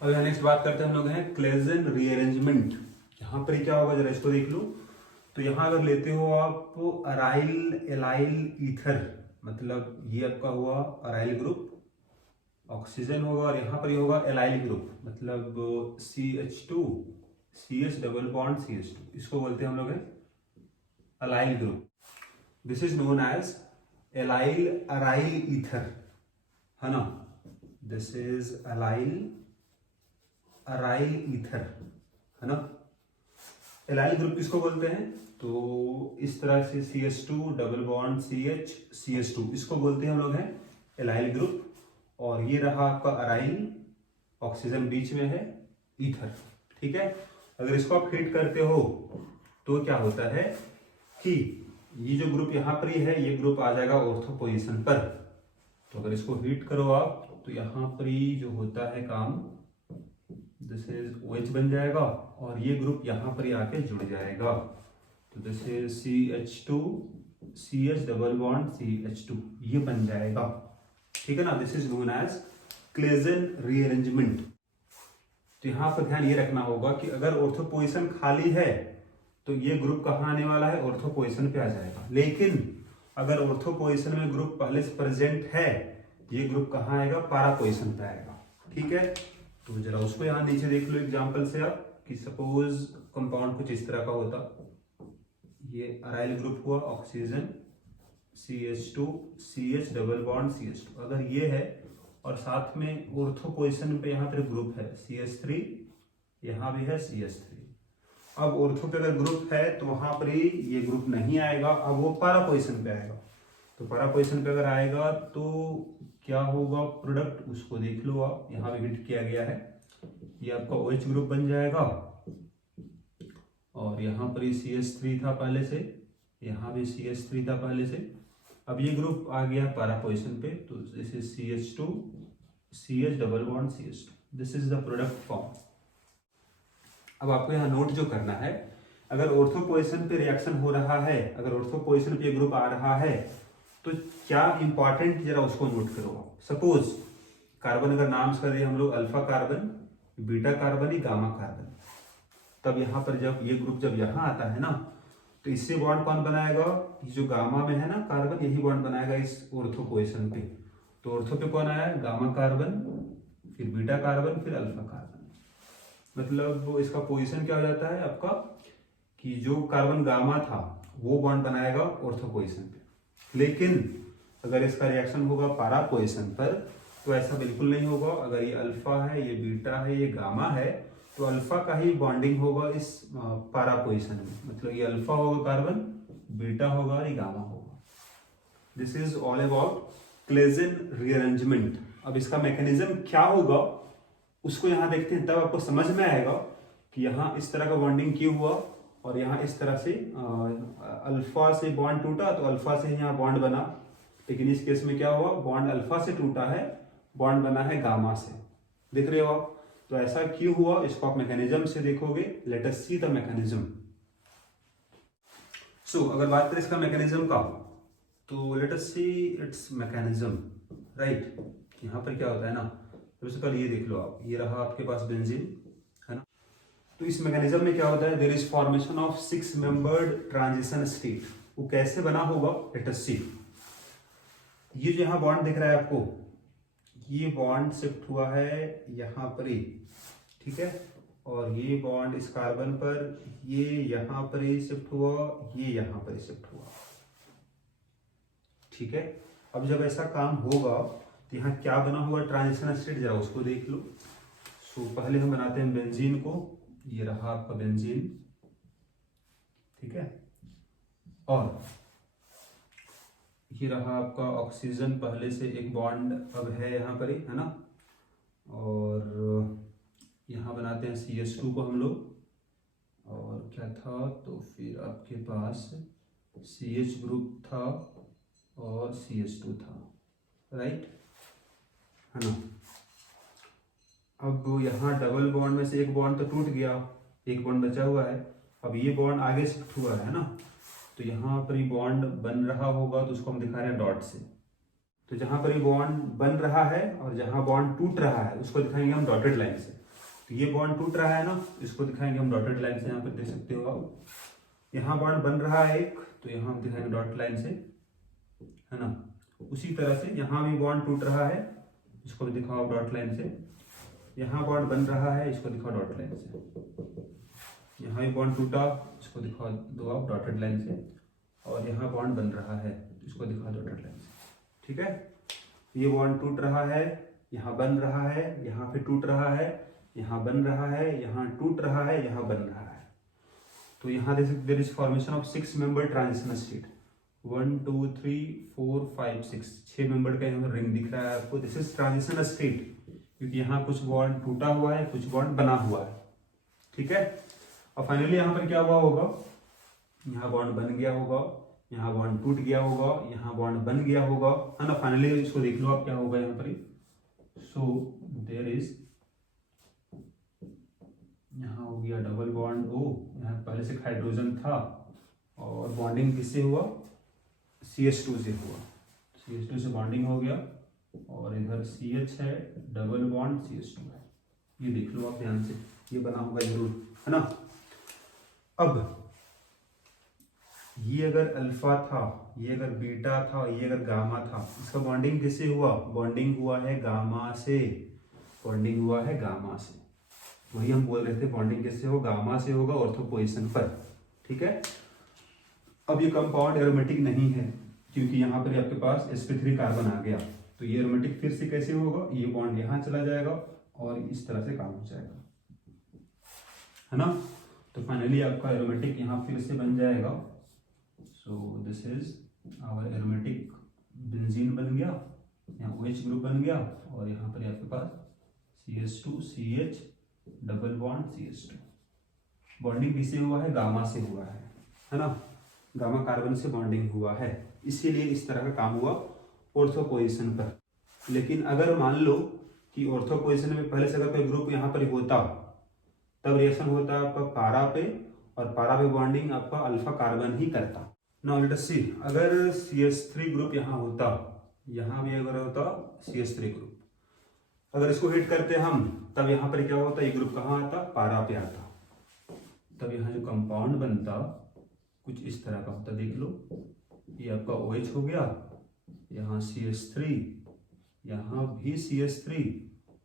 अब यहाँ नेक्स्ट बात करते हैं हम लोग हैं क्लेजन रीअरेंजमेंट। यहाँ पर क्या होगा जरा इसको देख लो। तो यहाँ अगर लेते हो आप अराइल एलाइल ईथर, मतलब ये आपका हुआ अराइल ग्रुप, ऑक्सीजन होगा, और यहाँ पर ये होगा एलाइल ग्रुप, मतलब CH2 CH double bond CH2, इसको बोलते हैं हम लोग हैं allyl group. This is known as allyl aryl ether, है ना। This is allyl aryl ether, है ना। एलाइल ग्रुप किसको बोलते हैं? तो इस तरह से CH2 double bond CH CH2, इसको बोलते हैं हम लोग हैं एलाइल ग्रुप। और ये रहा आपका अराइल, ऑक्सीजन बीच में है, ईथर, ठीक है। अगर इसको आप हीट करते हो तो क्या होता है कि ये जो ग्रुप यहाँ पर ही है, ये ग्रुप आ जाएगा ऑर्थो पोजीशन पर। तो अगर इसको हीट करो आप तो यहाँ पर ही जो होता है काम, दिस इज OH बन जाएगा, और ये ग्रुप यहाँ पर ही आके जुड़ जाएगा। तो this is CH2 CH double bond CH2, ये बन जाएगा, ठीक है ना। This is known as Claisen rearrangement. तो यहाँ पर ध्यान ये रखना होगा कि अगर ऑर्थो पोजीशन खाली है तो ये ग्रुप कहाँ आने वाला है? ऑर्थो पोजीशन पे आ जाएगा। लेकिन अगर ऑर्थो पोजीशन में ग्रुप पहले से प्रेजेंट है, ये ग्रुप कहाँ आएगा? पारा पोजीशन पे आएगा, ठीक है। तो जरा उसको यहाँ नीचे देख लो एग्जांपल से आप, कि सपोज कंपाउंड कुछ इस तरह का होता, ये अराइल ग्रुप हुआ, oxygen CH2 CH double bond CH2, अगर ये है और साथ में ऑर्थो पोजीशन पे यहाँ पर ग्रुप है CH3, यहाँ भी है CH3। अब ऑर्थो पे अगर ग्रुप है तो वहां पर ही ये ग्रुप नहीं आएगा, अब वो पारा पोजीशन पे आएगा। तो पारा पोजीशन पे अगर आएगा तो क्या होगा प्रोडक्ट, उसको देख लो आप, यहाँ भी हिट किया गया है, ये आपका OH ग्रुप बन जाएगा, और यहाँ पर ही CH3 था पहले से, यहाँ भी CH3 था पहले से। अब ये ग्रुप आ गया पारा पोजीशन पे, तो this is CH2 CH double bond CH2, this is the product form. अब आपको यहाँ नोट जो करना है, अगर ऑर्थो पोजीशन पे रिएक्शन हो रहा है, अगर ऑर्थो पोजीशन पे ग्रुप आ रहा है तो क्या इंपॉर्टेंट, जरा उसको नोट करो। सपोज कार्बन अगर नाम कर दिए हम लोग अल्फा कार्बन, बीटा कार्बन या गामा कार्बन, तब यहाँ पर जब ये ग्रुप जब यहाँ आता है ना, तो इससे बॉन्ड कौन बनाएगा? ये जो गामा में है ना कार्बन, यही बॉन्ड बनाएगा इस ऑर्थो पोजीशन पे। तो ऑर्थो पे कौन आया? गामा कार्बन, फिर बीटा कार्बन, फिर अल्फा कार्बन। मतलब इसका पोजीशन क्या हो जाता है आपका, कि जो कार्बन गामा था वो बॉन्ड बनाएगा ऑर्थो पोजीशन पे। लेकिन अगर इसका रिएक्शन होगा पारा पोजीशन पर तो ऐसा बिल्कुल नहीं होगा। अगर ये अल्फा है, ये बीटा है, ये गामा है, तो अल्फा का ही बॉन्डिंग होगा इस पारा पोजीशन में। मतलब ये अल्फा होगा कार्बन, बीटा होगा और ये गामा होगा। This is all about Claisen rearrangement. अब इसका मैकेनिज्म क्या होगा उसको यहाँ देखते हैं, तब आपको समझ में आएगा कि यहाँ इस तरह का बॉन्डिंग क्यों हुआ, और यहाँ इस तरह से अल्फा से बॉन्ड टूटा तो अल्फा से यहाँ बॉन्ड बना। लेकिन इस केस में क्या हुआ, बॉन्ड अल्फा से टूटा है, बॉन्ड बना है गामा से। देख रहे हो आप? तो ऐसा क्यों हुआ, इसको आप मैकेनिज्म से देखोगे। Let us see the mechanism. So अगर बात करें इसका मैकेनिज्म का, तो let us see its mechanism, right. यहाँ पर क्या होता है ना, सबसे पहले ये देख लो आप, ये रहा आपके पास बेंजीन, है ना। तो इस मैकेनिज्म में क्या होता है, there is formation of 6 membered transition state. वो कैसे बना होगा, लेट अस सी। ये जो यहाँ बॉन्ड दिख रहा है आपको, ये बॉन्ड शिफ्ट हुआ है यहाँ पर ही, ठीक है। और ये बॉन्ड इस कार्बन पर, ये यहाँ पर ही शिफ्ट हुआ, ये यहाँ पर ही शिफ्ट हुआ, ठीक है। अब जब ऐसा काम होगा तो यहाँ क्या बना हुआ ट्रांजिशन स्टेट, जरा उसको देख लो। सो पहले हम बनाते हैं बेंजीन को, ये रहा आपका बेंजीन, ठीक है। और ये रहा आपका ऑक्सीजन, पहले से एक बॉन्ड अब है यहाँ पर ही, है ना। और यहाँ बनाते हैं CH2 को हम लोग, और क्या था, तो फिर आपके पास CH ग्रुप था और CH2 था, राइट, है ना। अब यहाँ डबल बॉन्ड में से एक बॉन्ड तो टूट गया, एक बॉन्ड बचा हुआ है। अब ये बॉन्ड आगे शिफ्ट हुआ है ना, तो यहाँ पर ये बॉन्ड बन रहा होगा, तो उसको हम दिखा रहे हैं डॉट से। तो जहाँ पर ये बॉन्ड बन रहा है और जहाँ बॉन्ड टूट रहा है उसको दिखाएंगे हम डॉटेड लाइन से। तो ये बॉन्ड टूट रहा है ना, इसको दिखाएंगे हम डॉटेड लाइन से, यहाँ पर देख सकते हो आप, यहाँ बॉन्ड बन रहा है एक, तो यहाँ हम दिखाएंगे डॉट लाइन से, है ना। उसी तरह से यहाँ भी बॉन्ड टूट रहा है, इसको भी दिखाओ डॉट लाइन से, यहाँ बॉन्ड बन रहा है, इसको दिखाओ डॉट लाइन से, यहाँ भी बॉन्ड टूटा, इसको दिखाओ दो आप डॉटेड लाइन से, और यहाँ बॉन्ड बन रहा है, इसको दिखाओ डॉटेड लाइन से, ठीक है। ये बॉन्ड टूट रहा है, यहाँ बन रहा है, यहाँ पे टूट रहा है, यहाँ बन रहा है, यहाँ टूट रहा है, यहाँ बन रहा है। तो यहाँ there is formation of 6 member transition state, 1 2 3 4 5 6, 6 member का यहाँ रिंग दिख रहा है आपको। दिस इज ट्रांजिशन स्टेट, क्योंकि यहाँ कुछ बॉन्ड टूटा हुआ है, कुछ बॉन्ड बना हुआ है, ठीक है। और फाइनली यहाँ पर क्या हुआ होगा, यहाँ बॉन्ड बन गया होगा, यहाँ बॉन्ड टूट गया होगा, यहाँ बॉन्ड बन गया होगा, है ना। फाइनली इसको देख लो आप क्या होगा यहाँ पर। सो देयर इज, यहाँ हो गया डबल बॉन्ड O, यहाँ पहले से हाइड्रोजन था, और बॉन्डिंग किससे हुआ, CH2 से हुआ, CH2 से बॉन्डिंग हो गया, और इधर CH है, डबल बॉन्ड CH2 है, ये देख लो आप ध्यान से, ये बना होगा जरूर, है ना। अब ये अगर अल्फा था, ये अगर बीटा था, ये अगर गामा था, इसका बॉन्डिंग किससे हुआ, बॉन्डिंग हुआ है गामा से, बॉन्डिंग हुआ है गामा से। वही हम बोल रहे थे, बॉन्डिंग किससे हो, गामा से होगा ऑर्थो पोजीशन पर, ठीक है। अब ये कंपाउंड एरोमेटिक नहीं है, क्योंकि यहाँ पर आपके पास sp3 कार्बन आ गया, तो ये एरोमेटिक फिर से कैसे होगा, ये बॉन्ड यहाँ चला जाएगा और इस तरह से काम हो जाएगा, है ना। तो फाइनली आपका एरोमेटिक यहाँ फिर से बन जाएगा। So this is our aromatic benzene बन गया, यहाँ OH ग्रुप बन गया, और यहाँ पर आपके पास CH2 CH double bond CH2, bonding किससे हुआ है, गामा से हुआ है ना, गामा कार्बन से बॉन्डिंग हुआ है, इसीलिए इस तरह का काम हुआ ऑर्थो पोजीशन पर। लेकिन अगर मान लो कि ऑर्थो पोजीशन में पहले से अगर कोई ग्रुप यहाँ पर होता, तब रिएक्शन होता है आपका पारा पे, और पारा पे बॉन्डिंग आपका अल्फा कार्बन ही करता। नाउ लेट अस सी, अगर CH3 ग्रुप यहाँ होता, यहाँ भी अगर होता CH3 ग्रुप, अगर इसको हिट करते हम, तब यहाँ पर क्या होता, ये ग्रुप कहाँ आता, पारा पे आता, तब यहाँ जो कंपाउंड बनता कुछ इस तरह का होता, देख लो, ये आपका OH हो गया, यहाँ CH3, यहाँ भी CH3,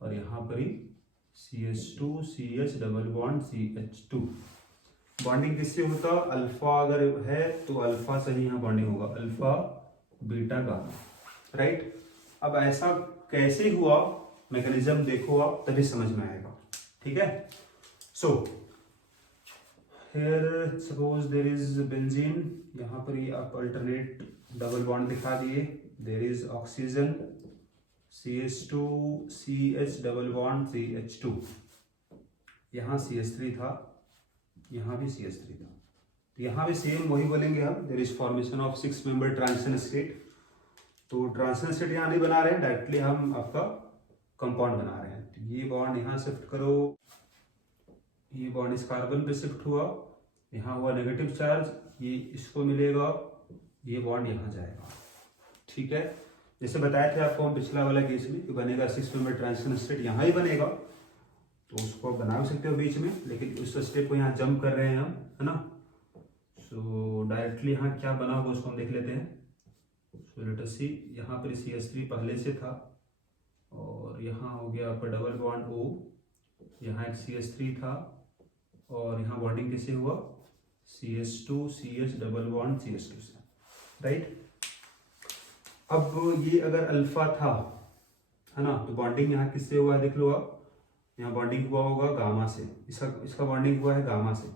और यहाँ पर ही CH2 CH double bond CH2। Bonding किससे होता, अल्फा अगर है तो अल्फा से ही यहाँ बॉन्डिंग होगा, अल्फा बीटा गामा, राइट। अब ऐसा कैसे हुआ, मैकेनिज्म देखो आप, तभी समझ में आएगा, ठीक है। So here suppose there is benzene, यहाँ पर ये आप अल्टरनेट डबल बॉन्ड दिखा दिए, there is oxygen CH2 CH double bond CH2, यहाँ CH3 था, यहाँ भी CH3 था, तो यहाँ भी सेम वही बोलेंगे हम, there is formation of 6 member transition state. तो ट्रांजिशन स्टेट यहाँ नहीं बना रहे हैं, डायरेक्टली हम आपका कंपाउंड बना रहे हैं। तो ये बॉन्ड यहाँ शिफ्ट करो, ये बॉन्ड इस कार्बन पे शिफ्ट हुआ, यहाँ हुआ नेगेटिव चार्ज, ये इसको मिलेगा, ये बॉन्ड यहाँ जाएगा, ठीक है। जैसे बताया था आपको हम पिछला वाला केस में कि बनेगा 6 मेंबर ट्रांजिशन स्टेट, यहाँ ही बनेगा, तो उसको बना भी सकते हो बीच में, लेकिन उस स्टेप को यहाँ जंप कर रहे हैं हम, है ना। सो डायरेक्टली यहाँ क्या बना होगा उसको हम देख लेते हैं। सो लेट अस सी, यहाँ पर CH3 पहले से था, और यहाँ हो गया आपका डबल बॉन्ड O, यहाँ एक CH3 था, और यहाँ बॉन्डिंग किससे हुआ, CH2 CH double bond CH2 से, राइट। अब ये अगर अल्फा था, है ना, तो बॉन्डिंग यहाँ किससे हुआ है, देख लो आप, यहाँ बॉन्डिंग हुआ होगा गामा से, इसका बॉन्डिंग हुआ है गामा से,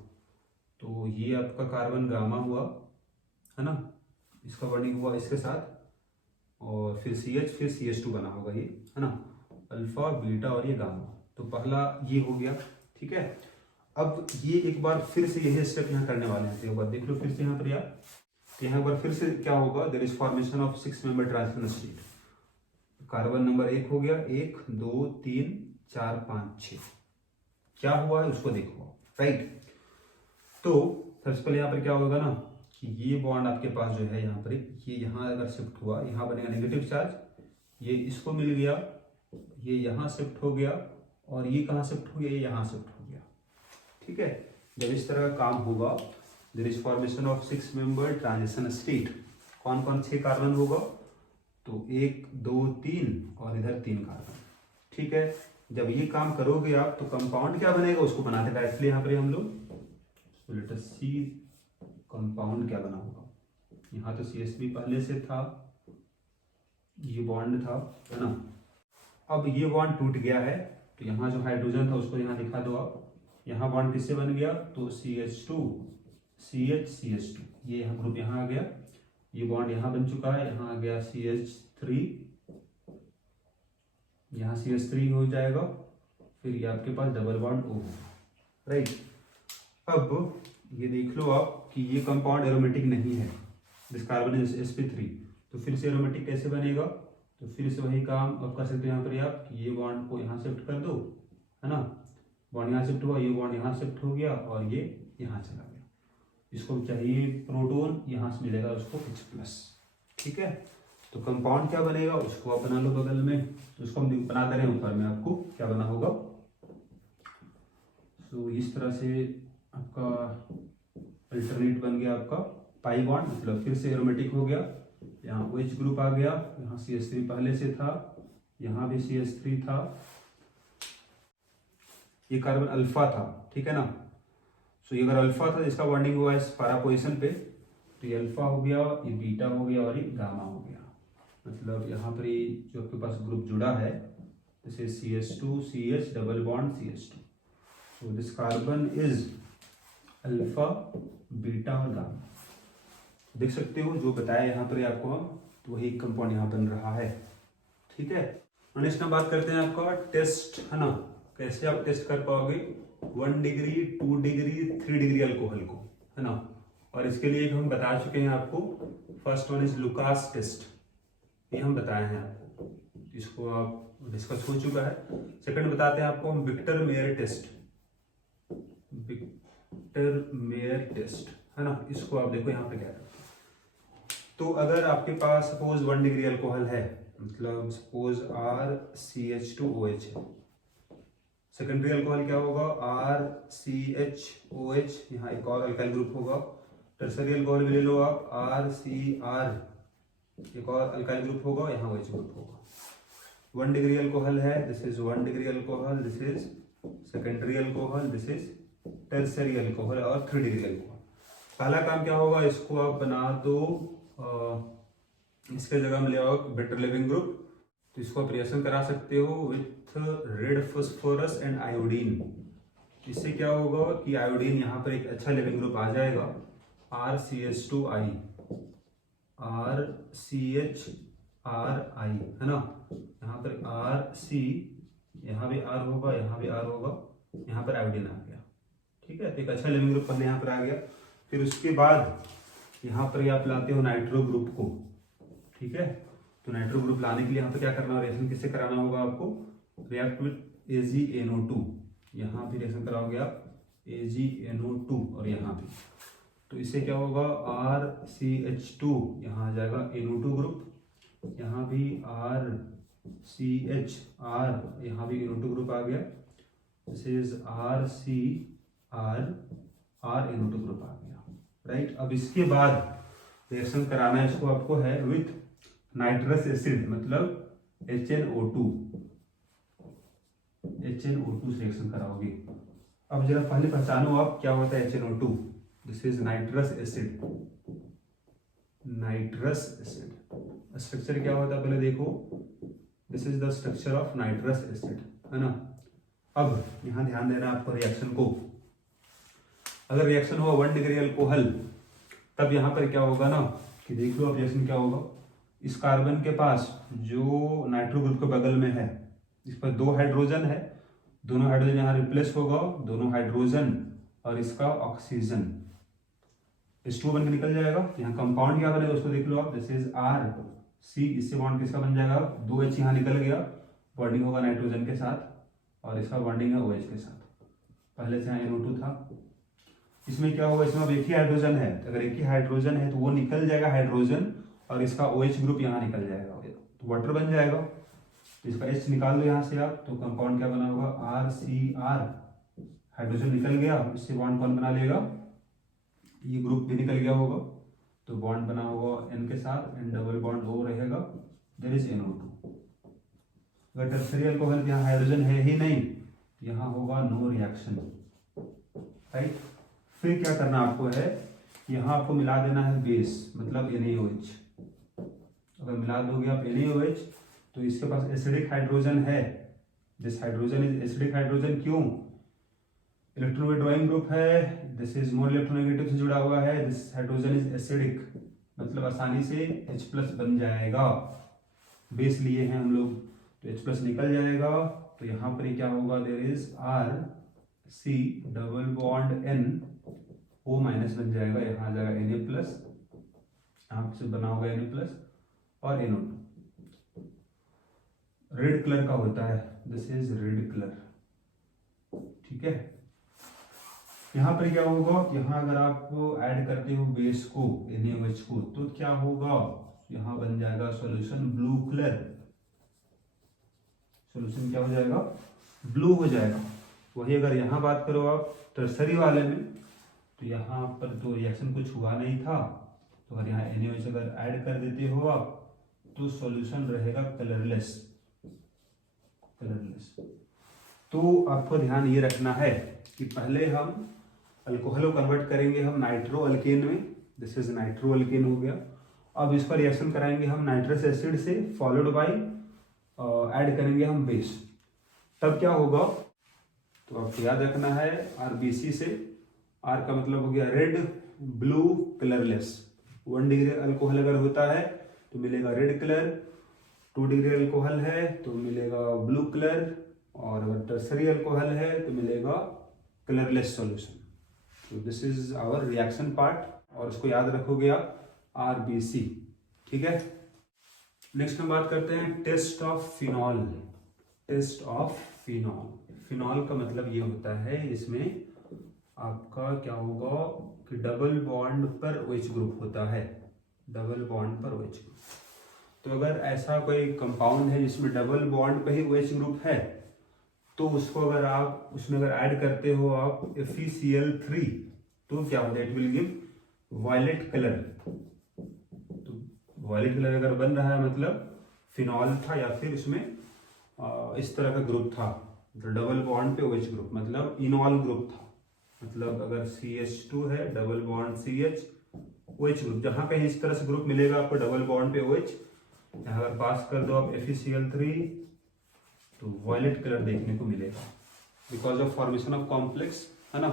तो ये आपका कार्बन गामा हुआ, है ना, इसका बॉन्डिंग हुआ इसके साथ, और फिर CH, फिर CH2 बना होगा ये, है ना, अल्फा बीटा और ये गामा, तो पहला ये हो गया, ठीक है। अब ये एक बार फिर से यही स्टेप यहाँ करने वाले हैं, एक बार देख लो फिर से यहाँ पर यार, यहाँ पर फिर से क्या होगा, there is formation of 6 member transition state. Carbon number 1 हो गया, 1 2 3 4 5 6, क्या हुआ है उसको देखो, राइट। तो सबसे पहले यहाँ पर क्या होगा ना कि ये बॉन्ड आपके पास जो है यहाँ पर, ये यहाँ अगर शिफ्ट हुआ, यहाँ बनेगा नेगेटिव चार्ज, ये इसको मिल गया, ये यहाँ शिफ्ट हो गया, और ये कहाँ शिफ्ट हो गया, ये यहाँ शिफ्ट हो गया। ठीक है, जब इस तरह का काम होगा, there is formation of 6 member transition state. कौन कौन 6 कार्बन होगा, तो 1 2 3 और इधर 3 कार्बन। ठीक है, जब ये काम करोगे आप तो कंपाउंड क्या बनेगा उसको बनाते डायरेक्टली यहाँ पर हम लोग। लेट अस सी कंपाउंड क्या बना होगा। यहाँ तो CH3 पहले से था, ये बॉन्ड था, है ना। अब ये बॉन्ड टूट गया है तो यहाँ जो हाइड्रोजन था उसको यहाँ दिखा दो आप। यहाँ बॉन्ड किससे बन गया, तो CH2 CH CH2, ये ग्रुप यहाँ आ गया, ये बॉन्ड यहाँ बन चुका है, यहाँ आ गया CH3, यहाँ CH3 हो जाएगा, फिर ये आपके पास डबल बॉन्ड O होगा, राइट। अब ये देख लो आप कि ये कंपाउंड एरोमेटिक नहीं है, दिस कार्बन इज sp3, तो फिर से एरोमेटिक कैसे बनेगा, तो फिर से वही काम अब कर सकते हो यहाँ पर आप कि ये बॉन्ड को यहाँ शिफ्ट कर दो, है ना, बॉन्ड यहाँ शिफ्ट हुआ, ये बॉन्ड यहाँ शिफ्ट हो गया और ये यहाँ चला गया। इसको चाहिए प्रोटोन, यहाँ से मिलेगा उसको H+। ठीक है, तो कंपाउंड क्या बनेगा उसको आप बना लो बगल में, तो उसको हम बना दे रहे हैं ऊपर में, आपको क्या बना होगा। तो इस तरह से आपका अल्टरनेट बन गया आपका पाई बॉन्ड, मतलब फिर से एरोमेटिक हो गया, यहाँ OH ग्रुप आ गया, यहाँ CH3 पहले से था, यहाँ भी CH3 था, ये कार्बन अल्फा था, ठीक है ना। सो ये अगर अल्फा था इसका बॉन्डिंग हुआ है पैरा पोजीशन पे, तो ये अल्फा हो गया, ये बीटा हो गया और ये गामा हो गया। मतलब यहाँ पर ये जो आपके पास ग्रुप जुड़ा है, this is CH2 CH double bond CH2, so this carbon is alpha beta और गामा। देख सकते हो जो बताया यहाँ पर आपको, तो वही कंपाउंड यहाँ बन रहा है। ठीक है, नेक्स्ट हम बात करते हैं आपका टेस्ट, है ना, कैसे आप टेस्ट कर पाओगे 1 डिग्री 2 डिग्री 3 डिग्री अल्कोहल को, है ना। और इसके लिए हम बता चुके हैं आपको, first one is Lucas test, ये हम बताए हैं आपको, इसको आप डिस्कस हो चुका है। सेकंड बताते हैं आपको हम Victor Meyer test, Victor Meyer test, है ना। इसको आप देखो यहाँ पे क्या है, तो अगर आपके पास सपोज 1 डिग्री अल्कोहल है, मतलब सपोज RCH2OH है, सेकेंडरी अल्कोहल क्या होगा RCHOH, यहाँ एक और अल्काइल ग्रुप होगा। टर्सरी अल्कोहल भी ले लो आप RCR, एक और अल्काइल ग्रुप होगा, यहाँ OH ग्रुप होगा। 1 डिग्री अल्कोहल है, this is 1 degree alcohol, this is secondary alcohol, this is tertiary alcohol और 3 डिग्री अल्कोहल। पहला काम क्या होगा, इसको आप बना दो, इसके जगह में ले आओ बेटर लिविंग ग्रुप, तो इसको आप रिएक्शन करा सकते हो with red phosphorus and iodine. इससे क्या होगा कि आयोडीन यहाँ पर एक अच्छा लिविंग ग्रुप आ जाएगा, RCH2I, RCHRI, है ना। यहाँ पर RC, यहाँ भी R होगा, यहाँ भी R होगा, यहाँ पर आयोडीन आ गया। ठीक है, तो एक अच्छा लिविंग ग्रुप पहले यहाँ पर आ गया। फिर उसके बाद यहाँ पर आप लाते हो नाइट्रो ग्रुप को, ठीक है। तो नाइट्रो ग्रुप लाने के लिए यहाँ पे क्या करना है, रिएक्शन किससे कराना होगा आपको, रिएक्ट विथ AgNO2, यहाँ भी रिएक्शन कराओगे आप AgNO2 और यहाँ भी, तो इससे क्या होगा RCH2, यहाँ आ जाएगा NO2 ग्रुप, यहाँ भी RCHR, यहाँ भी NO2 ग्रुप आ गया, दिस इज RCRNO2 ग्रुप आ गया, राइट। अब इसके बाद रिएक्शन कराना है इसको आपको है विथ नाइट्रस एसिड, मतलब HNO2 से रिएक्शन कराओगे। अब जरा पहले पहचानो आप क्या होता है HNO2, this is nitrous acid, nitrous acid structure क्या होता है पहले देखो, this is the structure of nitrous acid, है ना। अब यहाँ ध्यान देना आपको रिएक्शन को, अगर रिएक्शन हुआ 1 डिग्री अल्कोहल, तब यहाँ पर क्या होगा ना कि देख लो अब रिएक्शन क्या होगा, इस कार्बन के पास जो नाइट्रो ग्रुप के बगल में है, इस पर 2 हाइड्रोजन है, दोनों हाइड्रोजन यहाँ रिप्लेस होगा, दोनों हाइड्रोजन और इसका ऑक्सीजन H2 बन के निकल जाएगा। यहाँ कंपाउंड क्या बनेगा उसको देख लो आप, दिस इज RC, इससे बॉन्ड किसका बन जाएगा, 2H यहाँ निकल गया, बॉन्डिंग होगा नाइट्रोजन के साथ और इसका बॉन्डिंग है OH के साथ, पहले से यहाँ NO2 था। इसमें क्या होगा, इसमें अब एक ही हाइड्रोजन है, अगर एक ही हाइड्रोजन है तो वो निकल जाएगा हाइड्रोजन और इसका OH ग्रुप यहाँ निकल जाएगा, तो वाटर बन जाएगा। तो इसका H निकाल दो यहाँ से आप, तो कंपाउंड क्या बना होगा, RCr, हाइड्रोजन निकल गया, इससे बॉन्ड कौन बना लेगा, ये ग्रुप भी निकल गया होगा, तो बॉन्ड बना होगा N के साथ, N डबल बॉन्ड O रहेगा, देयर इज NO2। अगर टर्सरी अल्कोहल यहाँ हाइड्रोजन है ही नहीं, यहाँ होगा नो रिएक्शन, राइट। फिर क्या करना आपको है, यहाँ आपको मिला देना है बेस, मतलब NaOH। अगर मिला दोगे आप NaOH, तो इसके पास एसिडिक हाइड्रोजन है, this hydrogen is acidic hydrogen, क्यों, इलेक्ट्रॉन विथड्रॉइंग ग्रुप है, दिस इज मोर इलेक्ट्रोनेगेटिव से जुड़ा हुआ है, दिस हाइड्रोजन इज एसिडिक, मतलब आसानी से H+ बन जाएगा, बेस लिए हैं हम लोग, तो H+ निकल जाएगा, तो यहाँ पर क्या होगा, there is RC double bond N, O- बन जाएगा, यहाँ आ जाएगा Na+, यहाँ से बना होगा Na+ और NO2, रेड कलर का होता है, दिस इज रेड कलर, ठीक है। यहाँ पर क्या होगा, यहाँ अगर आप ऐड करते हो बेस को, NaOH को, तो क्या होगा, यहाँ बन जाएगा सॉल्यूशन ब्लू कलर, सॉल्यूशन क्या हो जाएगा, ब्लू हो जाएगा। वही अगर यहाँ बात करो आप टर्सरी वाले में, तो यहाँ पर तो रिएक्शन कुछ हुआ नहीं था, तो अगर यहाँ NaOH अगर ऐड कर देते हो आप, तो सॉल्यूशन रहेगा कलरलेस, कलरलेस। तो आपको ध्यान ये रखना है कि पहले हम अल्कोहल को कन्वर्ट करेंगे हम नाइट्रो अल्केन में, दिस इज नाइट्रो अल्केन हो गया। अब इसका रिएक्शन कराएंगे हम नाइट्रस एसिड से, फॉलोड बाय ऐड करेंगे हम बेस, तब क्या होगा, तो आपको याद रखना है RBC से, R का मतलब हो गया red, blue, colourless. 1 degree alcohol अगर होता है तो मिलेगा रेड कलर, 2 डिग्री अल्कोहल है तो मिलेगा ब्लू कलर, और अगर टर्सरी अल्कोहल है तो मिलेगा कलरलेस सॉल्यूशन। तो this is our reaction part, और इसको याद रखोगे आप RBC, ठीक है। नेक्स्ट हम बात करते हैं test of phenol. Test of phenol, phenol का मतलब ये होता है, इसमें आपका क्या होगा कि डबल बॉन्ड पर OH ग्रुप होता है, डबल बॉन्ड पर OH ग्रुप। तो अगर ऐसा कोई कंपाउंड है जिसमें डबल बॉन्ड पर ही OH ग्रुप है, तो उसको अगर आप उसमें अगर ऐड करते हो आप FeCl3, तो क्या होता है, it will give violet colour. तो वायलेट कलर अगर बन रहा है मतलब फिनॉल था, या फिर इसमें इस तरह का ग्रुप था, तो डबल बॉन्ड पे OH ग्रुप, मतलब इनॉल ग्रुप था, मतलब अगर CH2 है, double bond CH, OH group, जहां कहीं इस तरह से ग्रुप मिलेगा आपको डबल बॉन्ड पे OH, यहाँ अगर पास कर दो आप FeCl3, तो वायलेट कलर देखने को मिलेगा, because of formation of complex, है ना।